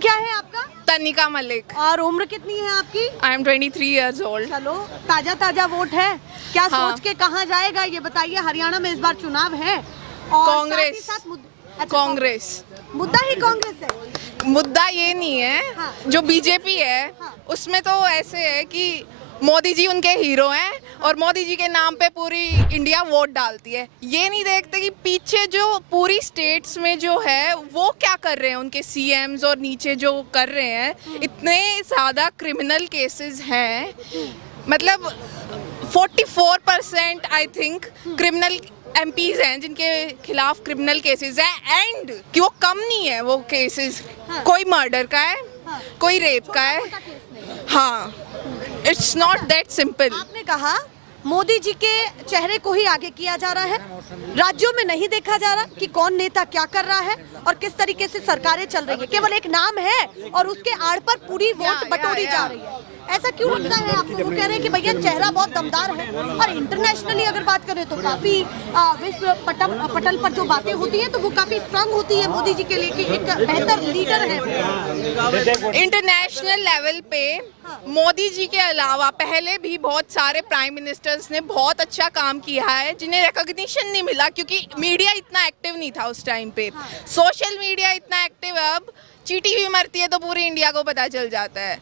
क्या है आपका? तनिका मलिक। और उम्र कितनी है आपकी? I am 23 years old। चलो, ताजा ताजा वोट है, क्या हाँ। सोच के कहाँ जाएगा ये बताइए। हरियाणा में इस बार चुनाव है और कांग्रेस। साथ ही साथ कांग्रेस। मुद्दा ही कांग्रेस है। मुद्दा ये नहीं है, हाँ। जो बीजेपी है हाँ। उसमें तो ऐसे है कि मोदी जी उनके हीरो हैं और मोदी जी के नाम पे पूरी इंडिया वोट डालती है। ये नहीं देखते कि पीछे जो पूरी स्टेट्स में जो है वो क्या कर रहे हैं उनके सीएम्स, और नीचे जो कर रहे हैं इतने ज़्यादा क्रिमिनल केसेस हैं। मतलब 44% आई थिंक क्रिमिनल एमपीज हैं जिनके खिलाफ क्रिमिनल केसेस हैं, एंड कि वो कम नहीं है वो केसेस। हाँ। कोई मर्डर का है, हाँ। कोई रेप का है। हाँ, इट्स नॉट दैट सिंपल। आपने कहा मोदी जी के चेहरे को ही आगे किया जा रहा है, राज्यों में नहीं देखा जा रहा कि कौन नेता क्या कर रहा है और किस तरीके से सरकारें चल रही है। केवल एक नाम है और उसके आड़ पर पूरी वोट बटोरी जा रही है। ऐसा क्यों लगता है आपको? वो कह रहे हैं कि भैया चेहरा बहुत दमदार है, और इंटरनेशनली अगर बात करें तो काफी विश्व पटल पर जो बातें होती है तो वो काफी स्ट्रांग होती है मोदी जी के लिए कि एक बेहतर लीडर है। इंटरनेशनल लेवल पे मोदी जी के अलावा पहले भी बहुत सारे प्राइम मिनिस्टर्स ने बहुत अच्छा काम किया है जिन्हें रिकॉग्निशन नहीं मिला, क्योंकि मीडिया इतना एक्टिव नहीं था उस टाइम पे। सोशल मीडिया इतना एक्टिव है, अब चींटी भी मरती है तो पूरी इंडिया को पता चल जाता है।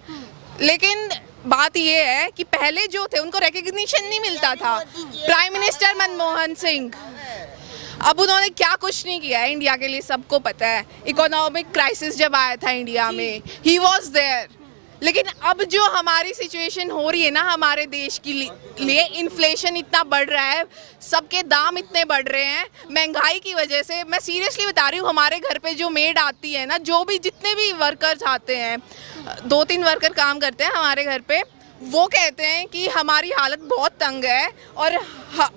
लेकिन बात ये है कि पहले जो थे उनको रिकॉग्निशन नहीं मिलता था। प्राइम मिनिस्टर मनमोहन सिंह, अब उन्होंने क्या कुछ नहीं किया है इंडिया के लिए, सबको पता है। इकोनॉमिक क्राइसिस जब आया था इंडिया में, ही वॉज देयर। लेकिन अब जो हमारी सिचुएशन हो रही है ना हमारे देश के लिए, इन्फ्लेशन इतना बढ़ रहा है, सबके दाम इतने बढ़ रहे हैं महंगाई की वजह से। मैं सीरियसली बता रही हूँ, हमारे घर पे जो मेड आती है ना, जो भी जितने भी वर्कर्स आते हैं, 2-3 वर्कर काम करते हैं हमारे घर पे, वो कहते हैं कि हमारी हालत बहुत तंग है और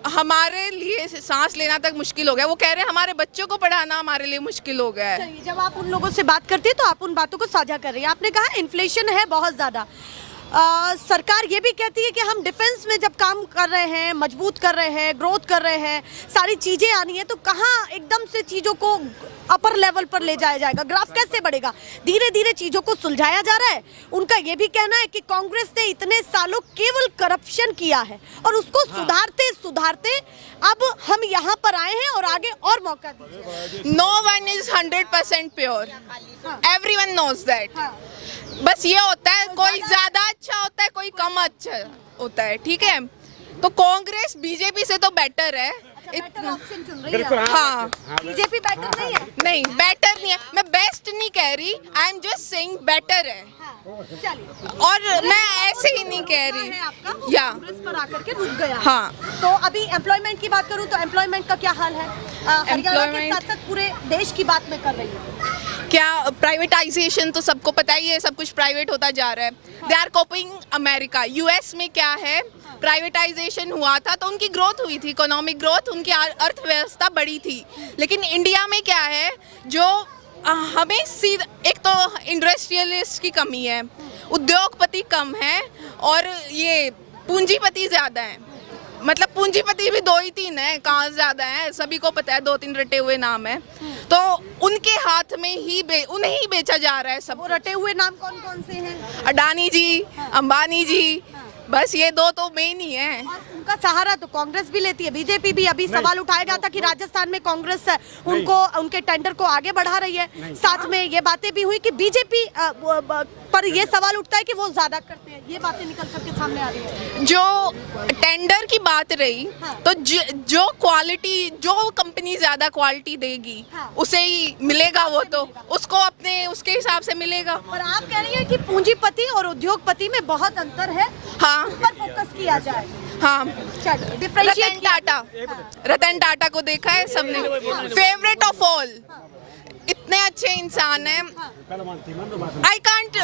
हमारे लिए सांस लेना तक मुश्किल हो गया। वो कह रहे हैं हमारे बच्चों को पढ़ाना हमारे लिए मुश्किल हो गया है। जब आप उन लोगों से बात करते हैं तो आप उन बातों को साझा कर रही हैं। आपने कहा इन्फ्लेशन है बहुत ज़्यादा। सरकार ये भी कहती है कि हम डिफेंस में जब काम कर रहे हैं, मजबूत कर रहे हैं, ग्रोथ कर रहे हैं, सारी चीज़ें आनी है, तो कहाँ एकदम से चीज़ों को अपर लेवल पर ले जाया जाएगा? ग्राफ कैसे बढ़ेगा? धीरे धीरे चीज़ों को सुलझाया जा रहा है। उनका ये भी कहना है कि कांग्रेस ने इतने सालों केवल करप्शन किया है और उसको सुधारते सुधारते अब हम यहाँ पर आए हैं और आगे और मौका दीजिए। No one is 100% pure. Everyone knows that. बस ये होता है, कोई ज्यादा अच्छा होता है, कोई कम अच्छा होता है, ठीक है। तो कांग्रेस बीजेपी से तो बेटर है। ऑप्शन चुन रही है। हाँ, बीजेपी बेटर नहीं है। नहीं बेटर नहीं है, मैं बेस्ट नहीं कह रही, I am just saying better है। चलिए, और मैं ऐसे ही नहीं कह रही है आपका या कांग्रेस पर आकर के रुक गया। हाँ। तो अभी एम्प्लॉयमेंट की बात करूं तो एम्प्लॉयमेंट का क्या हाल है? हरियाणा के साथ साथ पूरे देश की बात मैं कर रही हूँ। क्या प्राइवेटाइजेशन तो सबको पता ही है, सब कुछ प्राइवेट होता जा रहा है। They are copying America. US में क्या है, प्राइवेटाइजेशन हुआ था तो उनकी ग्रोथ हुई थी, इकोनॉमिक ग्रोथ, उनकी अर्थव्यवस्था बढ़ी थी। लेकिन इंडिया में क्या है, जो हमें सीधा, एक तो इंडस्ट्रियलिस्ट की कमी है, उद्योगपति कम है और ये पूंजीपति ज़्यादा है। मतलब पूंजीपति भी 2-3 है, कहाँ ज़्यादा है, सभी को पता है, 2-3 रटे हुए नाम है। तो उनके हाथ में ही उन्हें ही बेचा जा रहा है सब। वो रटे हुए नाम कौन कौन से हैं? अडानी जी, अंबानी जी, बस ये 2 तो मेन ही है। और उनका सहारा तो कांग्रेस भी लेती है। बीजेपी भी अभी सवाल उठाया गया था कि राजस्थान में कांग्रेस उनको, उनके टेंडर को आगे बढ़ा रही है। साथ में ये बातें भी हुई कि बीजेपी पर ये सवाल उठता है कि वो ज्यादा करते हैं। ये बातें निकल करके सामने आ रही है। जो टेंडर की बात रही, हाँ। तो जो क्वालिटी, जो कंपनी ज्यादा क्वालिटी देगी, हाँ। उसे ही मिलेगा, वो तो उसको अपने उसके हिसाब से मिलेगा। और आप कह रही हैं कि पूंजीपति और उद्योगपति में बहुत अंतर है, हाँ उस पर फोकस किया जाए। हाँ। चलो, डिफरेंशिएट रतन टाटा, रतन टाटा को देखा है सबने, फेवरेट ऑफ ऑल, इतने अच्छे इंसान हैं, I can't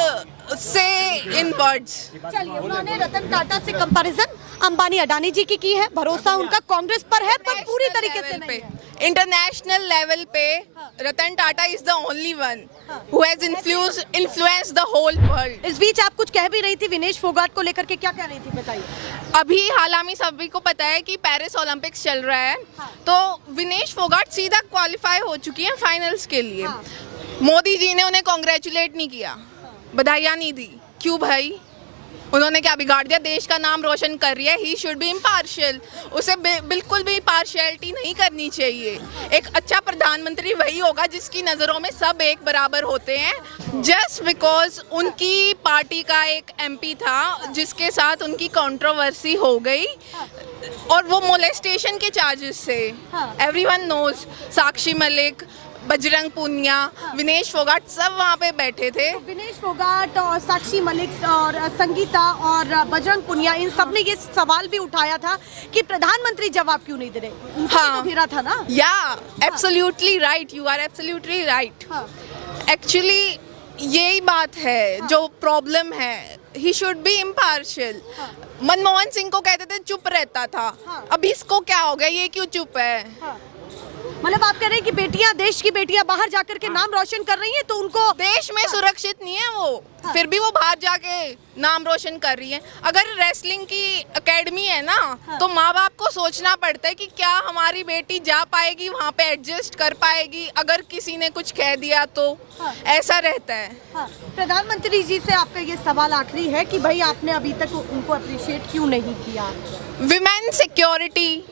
say in words. चलिए, उन्होंने रतन टाटा से कंपैरिजन अंबानी अडानी जी की है। भरोसा उनका कांग्रेस पर है, पर पूरी तरीके से नहीं है। इंटरनेशनल लेवल पे Ratan Tata is the only one who has influenced the whole world. इस बीच आप कुछ कह भी रही थी विनेश फोगाट को लेकर के, क्या कह रही थी बताइए? अभी हालांकि सभी को पता है कि पेरिस ओलंपिक्स चल रहा है, तो विनेश फोगाट सीधा क्वालिफाई हो चुकी है फाइनल्स के लिए। मोदी जी ने उन्हें कॉन्ग्रेचुलेट नहीं किया, बधाइयाँ नहीं दी। क्यों भाई? उन्होंने क्या बिगाड़ दिया? देश का नाम रोशन कर रही है। He should be impartial. उसे बिल्कुल भी पार्शियलिटी नहीं करनी चाहिए। एक अच्छा प्रधानमंत्री वही होगा जिसकी नज़रों में सब एक बराबर होते हैं। जस्ट बिकॉज उनकी पार्टी का एक एमपी था जिसके साथ उनकी कंट्रोवर्सी हो गई और वो मोलेस्टेशन के चार्जेस से, एवरीवन नोज, साक्षी मलिक, बजरंग पूनिया, विनेश फोगाट सब वहाँ पे बैठे थे। विनेश फोगाट और साक्षी मलिक और संगीता और बजरंग पुनिया, इन सब ने ये सवाल भी उठाया था कि प्रधानमंत्री जवाब क्यों नहीं दे रहे। हाँ, घेरा था ना। Yeah absolutely right, you are absolutely right. Actually यही बात है जो प्रॉब्लम है। He should be impartial. Manmohan Singh को कहते थे चुप रहता था, अब इसको क्या हो गया, ये क्यों चुप है? मतलब आप कह रहे हैं कि बेटियां, देश की बेटियां बाहर जाकर के नाम रोशन कर रही हैं तो उनको देश में सुरक्षित नहीं है वो, फिर भी वो बाहर जाके नाम रोशन कर रही है। अगर रेसलिंग की एकेडमी है ना, तो माँ बाप को सोचना पड़ता है कि क्या हमारी बेटी जा पाएगी वहाँ पे, एडजस्ट कर पाएगी, अगर किसी ने कुछ कह दिया तो ऐसा रहता है। प्रधानमंत्री जी से आपका ये सवाल आखिरी है कि भाई आपने अभी तक उनको अप्रिशिएट क्यों नहीं किया? विमेन सिक्योरिटी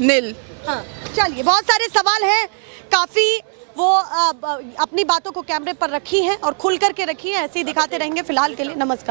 नील। चलिए, बहुत सारे सवाल हैं, काफ़ी वो अपनी बातों को कैमरे पर रखी हैं और खुल करके रखी हैं, ऐसे ही दिखाते रहेंगे। फिलहाल के लिए नमस्कार।